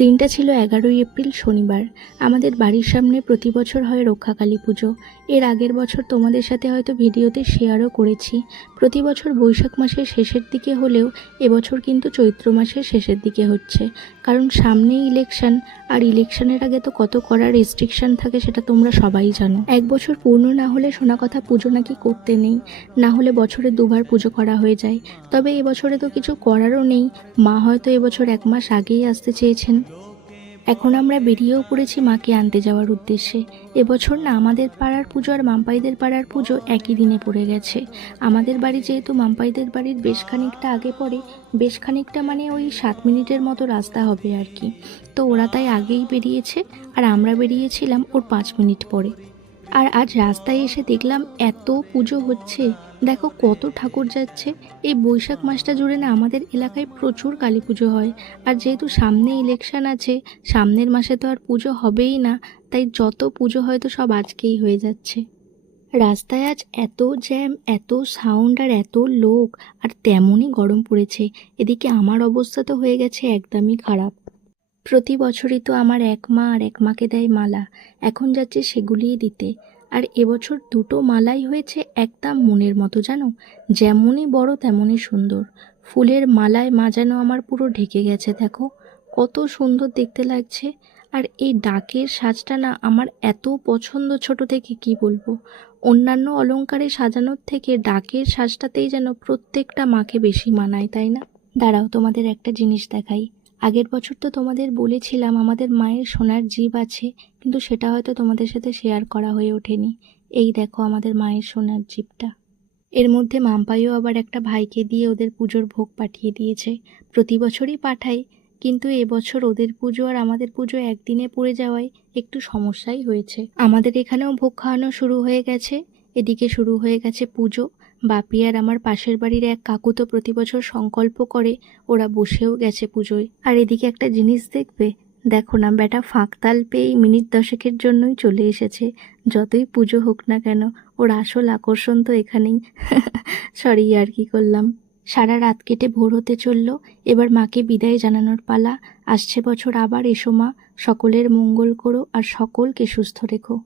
দিনটা ছিল 11ই এপ্রিল শনিবার। আমাদের বাড়ির সামনে প্রতি বছর হয় রক্ষাকালী পুজো। এর আগের বছর তোমাদের সাথে হয়তো ভিডিওতে শেয়ারও করেছি। প্রতি বছর বৈশাখ মাসের শেষের দিকে হলেও এবছর কিন্তু চৈত্র মাসের শেষের দিকে হচ্ছে, কারণ সামনেই ইলেকশন। আর ইলেকশনের আগে তো কত কড়া রেস্ট্রিকশন থাকে সেটা তোমরা সবাই জানো। এক বছর পূর্ণ না হলে শোনা কথা পুজো নাকি করতে নেই, না হলে বছরে দুবার পুজো করা হয়ে যায়। তবে এবছরে তো কিছু করারও নেই, মা হয়তো এবছর 1 মাস আগেই আসতে চেয়েছেন। এখন আমরা বেরিয়েও পড়েছি মাকে আনতে যাওয়ার উদ্দেশ্যে। এবছর না আমাদের পাড়ার পুজো আর মাম্পাইদের পাড়ার পুজো একই দিনে পড়ে গেছে। আমাদের বাড়ি যেহেতু মাম্পাইদের বাড়ির বেশ খানিকটা আগে পড়ে, বেশ খানিকটা মানে ওই 7 মিনিটের মতো রাস্তা হবে আর কি। তো ওরা তাই আগেই বেরিয়েছে আর আমরা বেরিয়েছিলাম ওর 5 মিনিট পরে। আর আজ রাস্তায় এসে দেখলাম এত পুজো হচ্ছে, দেখো কত ঠাকুর যাচ্ছে। এই বৈশাখ মাসটা জুড়ে না আমাদের এলাকায় প্রচুর কালী পুজো হয়। আর যেহেতু সামনে ইলেকশন আছে, সামনের মাসে তো আর পুজো হবেই না, তাই যত পুজো হয়তো সব আজকেই হয়ে যাচ্ছে। রাস্তায় আজ এত জ্যাম, এত সাউন্ড আর এত লোক, আর তেমনই গরম পড়েছে। এদিকে আমার অবস্থা তো হয়ে গেছে একদমই খারাপ। প্রতি বছরই তো আমার এক মা আর এক মাকে দেয় মালা, এখন যাচ্ছে সেগুলিই দিতে। আর এবছর দুটো মালাই হয়েছে একদম মনের মতো, জানো, যেমনই বড় তেমনই সুন্দর। ফুলের মালায় মা যেন আমার পুরো ঢেকে গেছে, দেখো কত সুন্দর দেখতে লাগছে। আর এই ডাকের সাজটা না আমার এত পছন্দ ছোট থেকে, কি বলবো। অন্যান্য অলংকারে সাজানোর থেকে ডাকের সাজটাতেই যেন প্রত্যেকটা মাকে বেশি মানায়, তাই না? দাঁড়াও তোমাদের একটা জিনিস দেখাই। আগের বছর তো তোমাদের বলেছিলাম আমাদের মায়ের সোনার জিভ আছে, কিন্তু সেটা হয়তো তোমাদের সাথে শেয়ার করা হয়ে ওঠেনি। এই দেখো আমাদের মায়ের সোনার জিভটা। এর মধ্যে মাম্পাইও আবার একটা ভাইকে দিয়ে ওদের পুজোর ভোগ পাঠিয়ে দিয়েছে। প্রতি বছরই পাঠাই, কিন্তু এবছর ওদের পুজো আর আমাদের পুজো একদিনে পড়ে যাওয়ায় একটু সমস্যাই হয়েছে। আমাদের এখানেও ভোগ খাওয়ানো শুরু হয়ে গেছে, এদিকে শুরু হয়ে গেছে পুজো। বাপি আর আমার পাশের বাড়ির এক কাকু তো প্রতি বছর সংকল্প করে, ওরা বসেও গেছে পুজোয়। আর এদিকে একটা জিনিস দেখবে, দেখো না বেটা ফাঁকতাল পেয়ে মিনিট 10-এর জন্যই চলে এসেছে। যতই পুজো হোক না কেন, ওর আসল আকর্ষণ তো এখানেই। সরি, আর কি করলাম। সারা রাত কেটে ভোর হতে চললো, এবার মাকে বিদায় জানানোর পালা। আসছে বছর আবার এসো মা, সকলের মঙ্গল করো আর সকলকে সুস্থ রেখো।